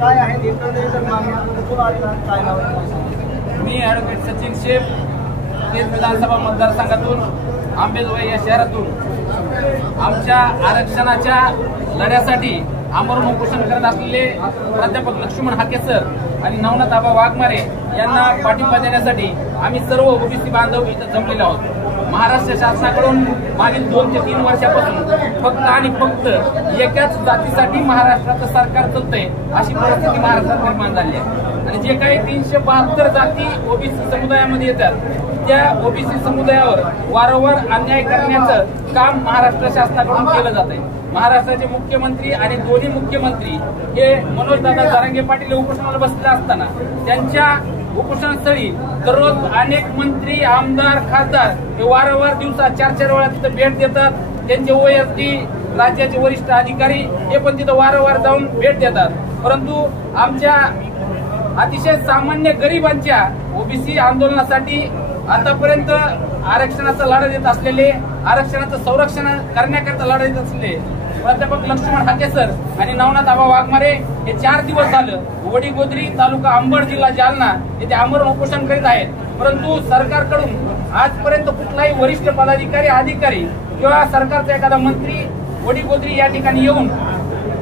काय आहे नेतृत्वाची मागणी कुठून आलेला काय नाव आहे? मी ॲडव्होकेट सचिन शेख तेच विधानसभा मतदारसंघातून आंबेजोगाई या शहरातून आमच्या आरक्षणाच्या लढ्यासाठी आमरण उपोषण करत असलेले प्राध्यापक लक्ष्मण हाके सर आणि नवनाथ आबा वाघमारे यांना पाठिंबा देण्यासाठी आम्ही सर्व ओबीसी बांधव इथं जमलेले आहोत। महाराष्ट्र शासनाकडून मागील 2 ते 3 वर्षापासून फक्त आणि फक्त एकाच जातीसाठी महाराष्ट्राचं सरकार चालतंय अशी परिस्थिती महाराष्ट्रात निर्माण झाली आहे आणि जे काही 372 जाती ओबीसी समुदायामध्ये येतात त्या ओबीसी समुदायावर वारंवार अन्याय करण्याचं काम महाराष्ट्र शासनाकडून केलं जात आहे। महाराष्ट्राचे मुख्यमंत्री आणि दोन्ही मुख्यमंत्री हे मनोजदादा जरांगे पाटील उपोषणाला बसले असताना त्यांच्या उपोषणस्थळी दररोज अनेक मंत्री आमदार खासदार हे वारंवार दिवसात 4-4 वेळा तिथे भेट देतात। त्यांचे ओएसडी राज्याचे वरिष्ठ अधिकारी हे पण तिथे वारंवार जाऊन भेट देतात, परंतु आमच्या अतिशय सामान्य गरिबांच्या ओबीसी आंदोलनासाठी आतापर्यंत आरक्षणाचा लढा देत असलेले आरक्षणाचं संरक्षण करण्याकरता लढा देत असलेले प्राध्यापक लक्ष्मण हाके सर आणि नवनाथ आबा वाघमारे हे 4 दिवस झालं वडीगोद्री तालुका अंबड जिल्हा जालना येथे आमरण उपोषण करीत आहेत, परंतु सरकारकडून आजपर्यंत कुठलाही वरिष्ठ पदाधिकारी अधिकारी किंवा सरकारचा एखादा मंत्री वडीगोद्री या ठिकाणी येऊन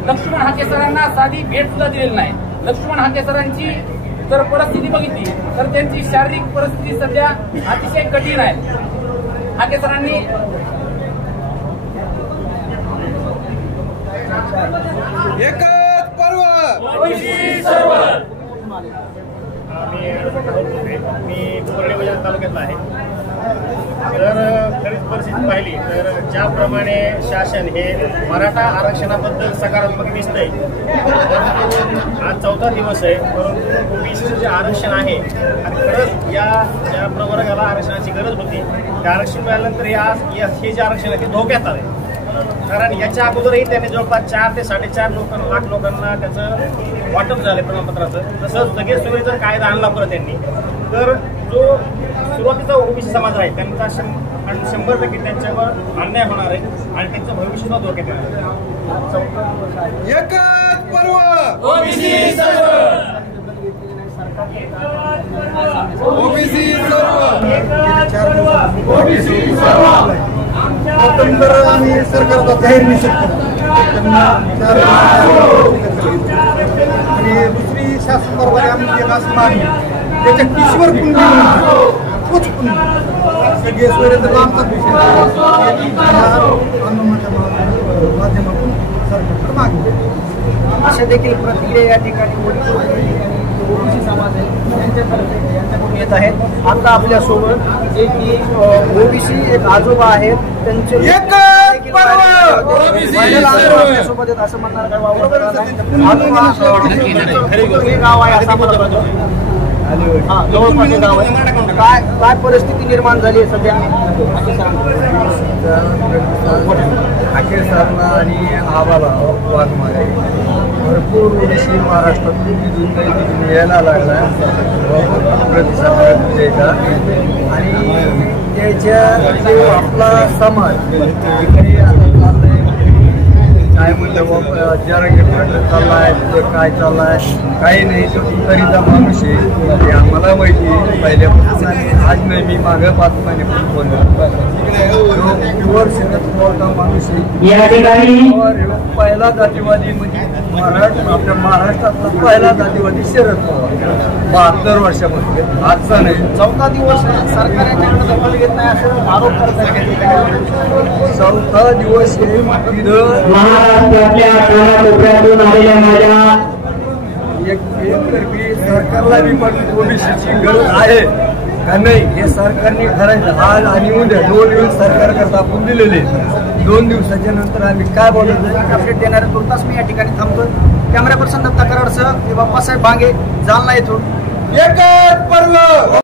लक्ष्मण हाके सरांना साधी भेट सुद्धा दिलेली नाही। लक्ष्मण हाके सरांची जर परिस्थिती बघितली तर त्यांची शारीरिक परिस्थिती सध्या अतिशय कठीण आहे। हाके सरांनी एकच पर्व ओबीसी सर्व। मी कोल्हे बाजार तालुक्यातला आहे। जर खरीच परिस्थिती पाहिली तर ज्याप्रमाणे शासन हे मराठा आरक्षणाबद्दल सकारात्मक दिसतंय, आज 4था दिवस आहे, परंतु ओबीसीचं जे आरक्षण आहे आणि खरंच या ज्या प्रवर्गाला आरक्षणाची गरज होती त्या आरक्षण मिळाल्यानंतर हे जे आरक्षण आहे ते धोक्यात आलंय। कारण याच्या अगोदरही त्यांनी जवळपास 4 ते 4.5 लाख लोकांना त्याचं वाटप झालं प्रमाणपत्राचं। तसंच लगेच सुविधेचा कायदा आणला परत त्यांनी, तर जो सुरुवातीचा ओबीसी समाज आहे त्यांचा 100% त्यांच्यावर अन्याय होणार आहे आणि त्यांचं भविष्य सुद्धा धोक्यात येणार आहे। एकच पर्व ओबीसी सर्व। ओबीसी सर्व ओबीसी सर्व। आम्ही सरकारचा जाहीर निषेध करतो आणि दुसरी शासन दरबारी आम्ही एक असं मागणी त्याच्या ईश्वर पुण्य तोच पुण्य सगळे सुरेंद्र लांबचा विषय आंदोलनाच्या माध्यमातून सरकारकडे मागणी अशा देखील प्रतिक्रिया या ठिकाणी ओबीसी समाज आहे यांच्याकडून येत आहेत। आता आपल्यासोबत जे की ओबीसी एक आजोबा आहेत त्यांचे सोबत येत असं म्हणणार काय गाव आहे असं जवळपास गाव आहे, काय परिस्थिती निर्माण झाली आहे सध्या? हाके सरला आणि आबाला वाघमारे भरपूर ओबीसी महाराष्ट्रातून तिथून यायला लागला प्रतिसाद द्यायचा आणि त्याच्या जो आपला समाज काही आता चाललंय काय म्हणलं जरांगे पाटील चाललाय काय चाललाय काही नाही, तो तरीचा माणूस आहे हे आम्हाला माहिती आहे पहिल्यापासून आणि आज नाही, मी मागं 5 महिन्यापासून बोललो प्युअर सिंगल माणूस आहे। पहिला जातीवादी म्हणजे आपल्या महाराष्ट्रातला पहिला जातीवादी शरद पवार 72 वर्षामध्ये, आजचा नाही। 4था दिवस सरकार यांच्याकडे दखल घेत नाही असं आरोप करतात। 4था दिवस हे तिथं महाराष्ट्रातल्या कानाकोपऱ्यातून आलेल्या माझ्या सरकारला बी पण ओबीसीची गरज आहे का नाही हे सरकारने ठरायचं। आज आणि उद्या 2 दिवस सरकार करता आपण दिलेले, 2 दिवसाच्या नंतर आम्ही काय बोलायचं अपडेट देणारे तुर्तास मी या ठिकाणी थांबतो। कॅमेरा पर्सन दत्ता कराडसह बाप्पासाहेब भांगे, जालना येथून। एकच पर्व